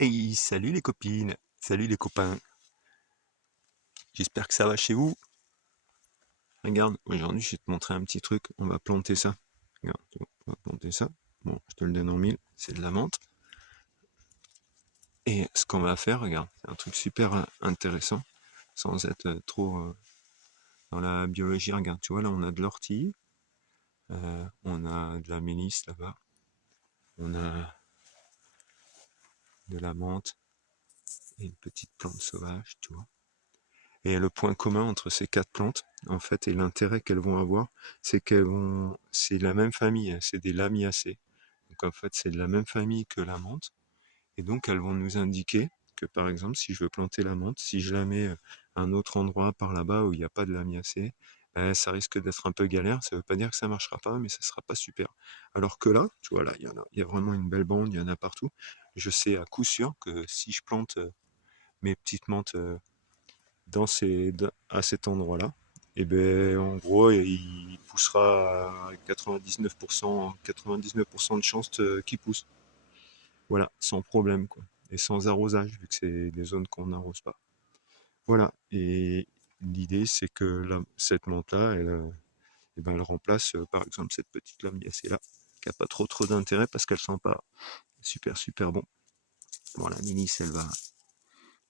Hey, salut les copines, salut les copains. J'espère que ça va chez vous. Regarde, aujourd'hui je vais te montrer un petit truc. On va planter ça. Regarde, tu vois, on va planter ça. Bon, je te le donne en mille. C'est de la menthe. Et ce qu'on va faire, regarde, c'est un truc super intéressant, sans être trop dans la biologie. Regarde, tu vois, là on a de l'ortie, on a de la mélisse là-bas, on a de la menthe et une petite plante sauvage, tu vois. Et le point commun entre ces quatre plantes, en fait, et l'intérêt qu'elles vont avoir, c'est la même famille, hein, c'est des Lamiacées. Donc en fait, c'est de la même famille que la menthe. Et donc elles vont nous indiquer que par exemple, si je veux planter la menthe, si je la mets à un autre endroit par là-bas où il n'y a pas de Lamiacées, ça risque d'être un peu galère. Ça ne veut pas dire que ça marchera pas, mais ça sera pas super. Alors que là, tu vois là, il y a vraiment une belle bande, il y en a partout. Je sais à coup sûr que si je plante mes petites menthes à cet endroit-là, et ben en gros, il poussera à 99% de chances qu'il pousse. Voilà, sans problème, quoi. Et sans arrosage, vu que c'est des zones qu'on n'arrose pas. Voilà. Et l'idée, c'est que cette menthe-là, eh ben, elle remplace, par exemple, cette petite lamiacée-là, qui n'a pas trop d'intérêt parce qu'elle sent pas super bon. Bon, la milice, elle va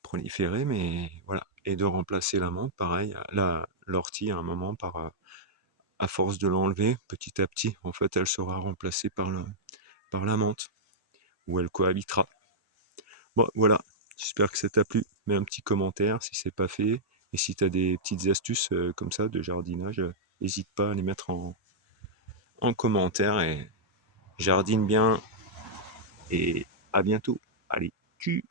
proliférer, mais voilà. Et de remplacer la menthe, pareil, l'ortie, à un moment, à force de l'enlever, petit à petit, en fait, elle sera remplacée par la menthe, où elle cohabitera. Bon, voilà, j'espère que ça t'a plu. Mets un petit commentaire si c'est pas fait. Et si tu as des petites astuces comme ça de jardinage, n'hésite pas à les mettre en commentaire. Et jardine bien. Et à bientôt. Allez, tchuss.